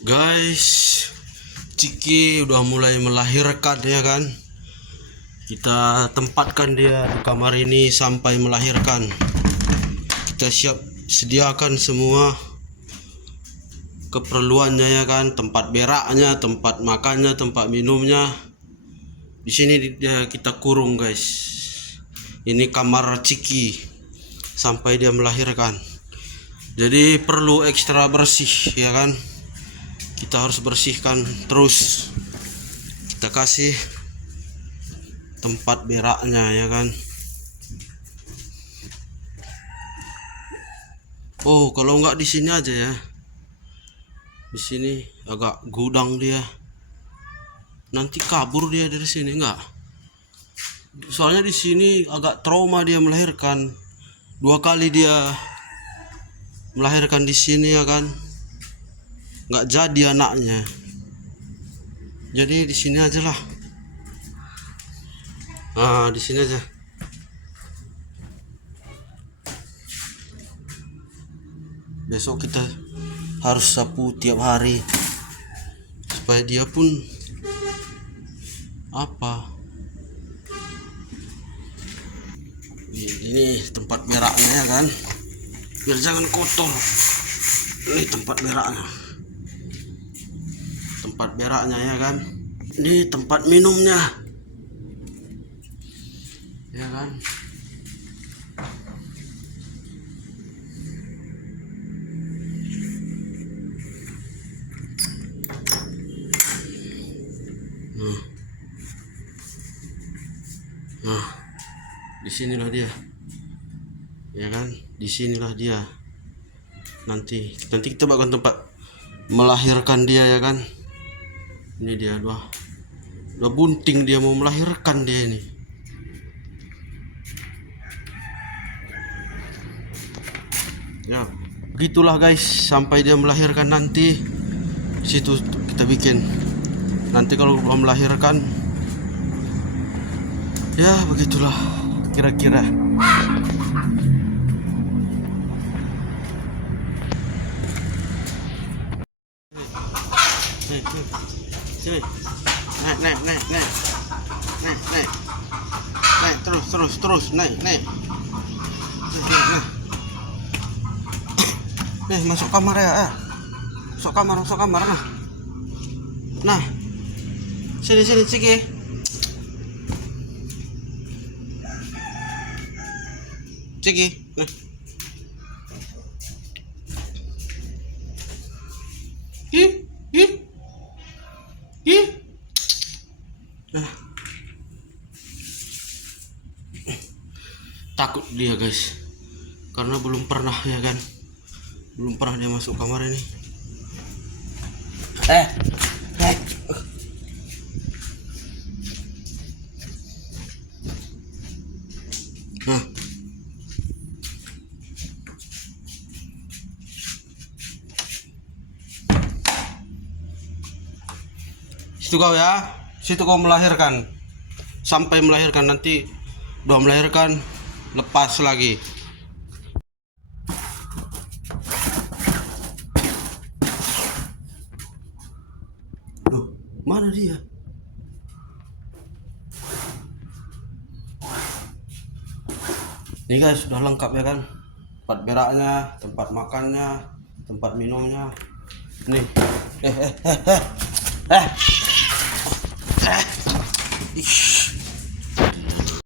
Guys, Ciki udah mulai melahirkan ya kan. Kita tempatkan dia di kamar ini sampai melahirkan. Kita sediakan semua keperluannya ya kan, tempat beraknya, tempat makannya, tempat minumnya. Di sini kita kurung guys. Ini kamar Ciki sampai dia melahirkan. Jadi perlu ekstra bersih ya kan. Kita harus bersihkan terus. Kita kasih tempat beraknya ya kan. Oh, kalau nggak di sini aja ya. Di sini agak gudang dia. Nanti kabur dia dari sini nggak? Soalnya di sini agak trauma dia melahirkan. 2 kali dia melahirkan di sini ya kan. Nggak jadi anaknya. Jadi di sini aja lah. Di sini aja. Besok kita harus sapu tiap hari supaya dia pun ini tempat beraknya ya kan, biar jangan kotor. Ini tempat beraknya ya kan. Ini tempat minumnya ya kan. Nah, disinilah dia ya kan, disinilah dia. Nanti kita bakal tempat melahirkan dia ya kan. Ini dia udah bunting, dia mau melahirkan dia ini. Ya, begitulah guys, sampai dia melahirkan nanti situ kita bikin. Nanti kalau belum melahirkan, ya begitulah kira-kira. Sini. Naik terus naik. Nih, masuk kamar ya. Masuk kamar nah. Nah. Sini Ciki. Ciki, nah. Nah. Takut dia guys, karena belum pernah ya kan, belum pernah dia masuk kamar ini. Nah. Situ kau ya, situ kau melahirkan sampai melahirkan. Nanti udah melahirkan lepas lagi. Loh, mana dia? Ini guys sudah lengkap ya kan, tempat beraknya, tempat makannya, tempat minumnya. Nih, Ish.